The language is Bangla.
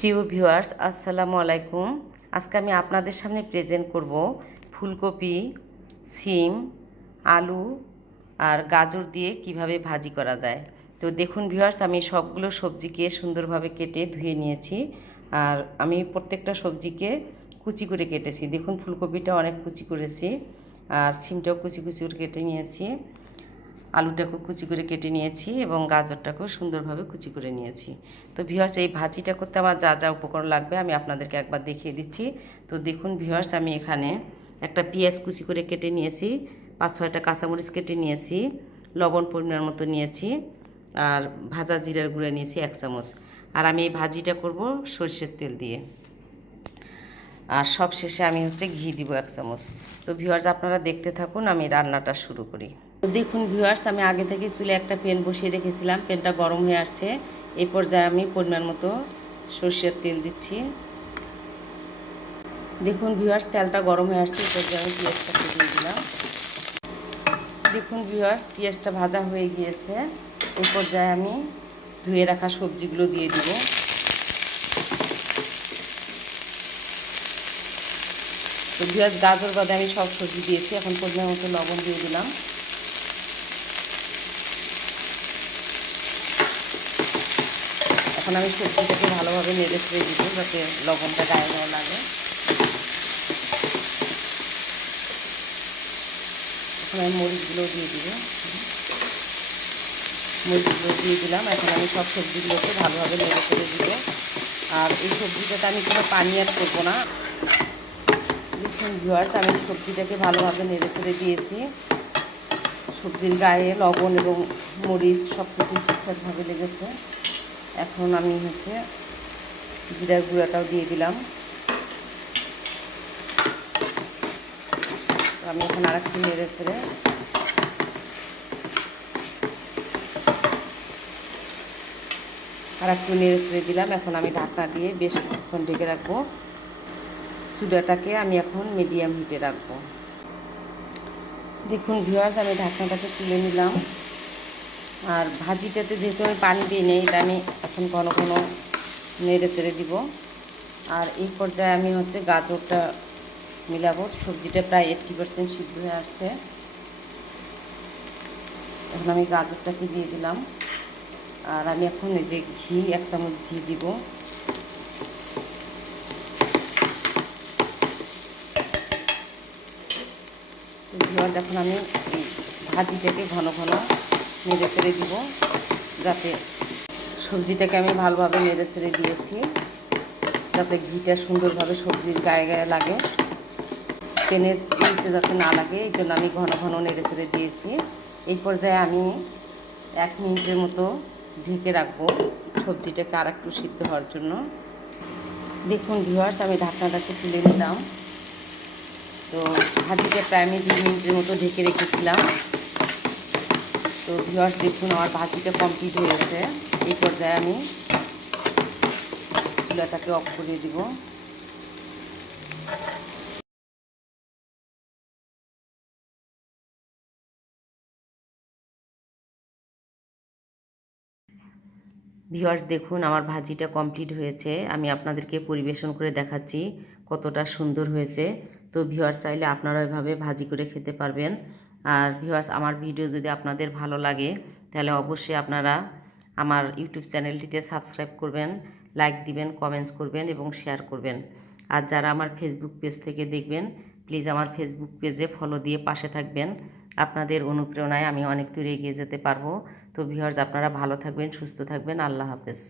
প্রিয় ভিউয়ার্স, আসসালামু আলাইকুম। আজকে আমি আপনাদের সামনে প্রেজেন্ট করব ফুলকপি, সিম, আলু আর গাজর দিয়ে কিভাবে ভাজি করা যায়। তো দেখুন ভিউয়ার্স, আমি সবগুলো সবজিকে সুন্দরভাবে কেটে ধুয়ে নিয়েছি। আর আমি প্রত্যেকটা সবজিকে কুচি করে কেটেছি। দেখুন ফুলকপিটা অনেক কুচি করেছি, আর সিমটাও কুচি কুচি করে কেটে নিয়েছি, আলুটাকেও কুচি করে কেটে নিয়েছি এবং গাজরটাকেও সুন্দরভাবে কুচি করে নিয়েছি। তো ভিউয়ার্স, এই ভাজিটা করতে আমার যা যা উপকরণ লাগবে আমি আপনাদেরকে একবার দেখিয়ে দিচ্ছি। তো দেখুন ভিউয়ার্স, আমি এখানে একটা পেঁয়াজ কুচি করে কেটে নিয়েছি, 5-6টা কাঁচামরিচ কেটে নিয়েছি, লবণ পরিমাণ মতো নিয়েছি, আর ভাজা জিরার গুঁড়া নিয়েছি 1 চামচ। আর আমি এই ভাজিটা করব সরষের তেল দিয়ে। আর সব শেষে আমি ঘি দিব 1 চামচ। তো ভিউয়ার্স, আপনারা দেখতে থাকুন, আমি রান্নাটা শুরু করি। তো দেখুন ভিউয়ার্স, আমি আগে থেকে চুলে একটা প্যান বসিয়ে রেখেছিলাম, প্যানটা গরম হয়ে আসছে। এই পর্যায়ে আমি পরিমাণ মতো সরষের তেল দিচ্ছি। দেখুন ভিউয়ার্স, তেলটা গরম হয়ে আসছে। এই পর্যায়ে আমি পেঁয়াজটা দিয়ে দিলাম। দেখুন ভিউয়ার্স, পেঁয়াজটা ভাজা হয়ে গিয়েছে। এই পর্যায়ে আমি ধুয়ে রাখা সবজিগুলো দিয়ে দিব। তো ভিউয়ার্স, গাজর বাদে আমি সব সবজি দিয়েছি। এখন পরিমাণ মতো লবণ দিয়ে দিলাম। এখন আমি সবজিটাকে ভালোভাবে নেড়ে ছেড়ে দিব, যাতে লবণটা গায়ে না লাগে। এখন আমি মরিচগুলো দিয়ে দিব। মরিচগুলো দিয়ে দিলাম। এখন আমি সব সবজিগুলোকে ভালোভাবে নেড়ে ছেড়ে দিব। আর এই সবজিটাতে আমি কোনো পানি অ্যাড করবো না। দেখুন ভিউয়ার্স, আমি সবজিটাকে ভালোভাবে নেড়ে ছেড়ে দিয়েছি। সবজির গায়ে লবণ এবং মরিচ সব কিছু ঠিকঠাকভাবে লেগেছে। এখন আমি জিরার গুঁড়াটাও দিয়ে দিলাম। আমি এখন আরেকটু নেড়ে ছেড়ে দিলাম। এখন আমি ঢাকনা দিয়ে বেশ কিছুক্ষণ ঢেকে রাখবো। চুলাটাকে আমি এখন মিডিয়াম হিটে রাখবো। দেখুন ভিউয়ার্স, আমি ঢাকনাটাকে তুলে নিলাম। আর ভাজিটাতে যেহেতু আমি পানি দিই নি, এটা আমি এখন ঘন ঘন নেড়ে ছেড়ে দিব। আর এই পর্যায়ে আমি গাজরটা মিলাবো। সবজিটা প্রায় 80% সিদ্ধ হয়ে আসছে। এখন আমি গাজরটাকে দিয়ে দিলাম। আর আমি এখন এই যে ঘি 1 চামচ ঘি দিব। এখন আমি এই ভাজিটাকে ঘন ঘন নেড়ে ছেড়ে দিব, যাতে সবজিটাকে আমি ভালোভাবে নেড়ে ছেড়ে দিয়েছি, যাতে ঘিটা সুন্দরভাবে সবজির গায়ে গায়ে লাগে, প্যানের নিচে যাতে না লাগে। এই জন্য আমি ঘন ঘন নেড়ে ছেড়ে দিয়েছি। এই পর্যায়ে আমি 1 মিনিটের মতো ঢেকে রাখবো সবজিটাকে আর একটু সিদ্ধ হওয়ার জন্য। দেখুন ভিউয়ার্স, আমি ঢাকনাটাকে তুলে নিলাম। তো ভাজিটা প্রায় আমি 2 মিনিটের মতো ঢেকে রেখেছিলাম। তো ভিউয়ার্স, দেখুন আমার ভাজিটা কমপ্লিট হয়েছে। এই পর্যায়ে আমি চুলাটাকে অফ করে দিব। ভিউয়ার্স, দেখুন আমার ভাজিটা কমপ্লিট হয়েছে। আমি আপনাদেরকে পরিবেশন করে দেখাচ্ছি কতটা সুন্দর হয়েছে। তো ভিউয়ার্স, চাইলে আপনারা এভাবে ভাজি করে খেতে পারবেন। আর ভিউয়ার্স, আমার ভিডিও যদি আপনাদের ভালো লাগে, তাহলে অবশ্যই আপনারা আমার ইউটিউব চ্যানেলটিতে সাবস্ক্রাইব করবেন, লাইক দিবেন, কমেন্টস করবেন এবং শেয়ার করবেন। আর যারা আমার ফেসবুক পেজ থেকে দেখবেন, প্লিজ আমার ফেসবুক পেজে ফলো দিয়ে পাশে থাকবেন। আপনাদের অনুপ্রেরণায় আমি অনেক দূরে এগিয়ে যেতে পারবো। তো ভিউয়ার্স, আপনারা ভালো থাকবেন, সুস্থ থাকবেন। আল্লাহ হাফেজ।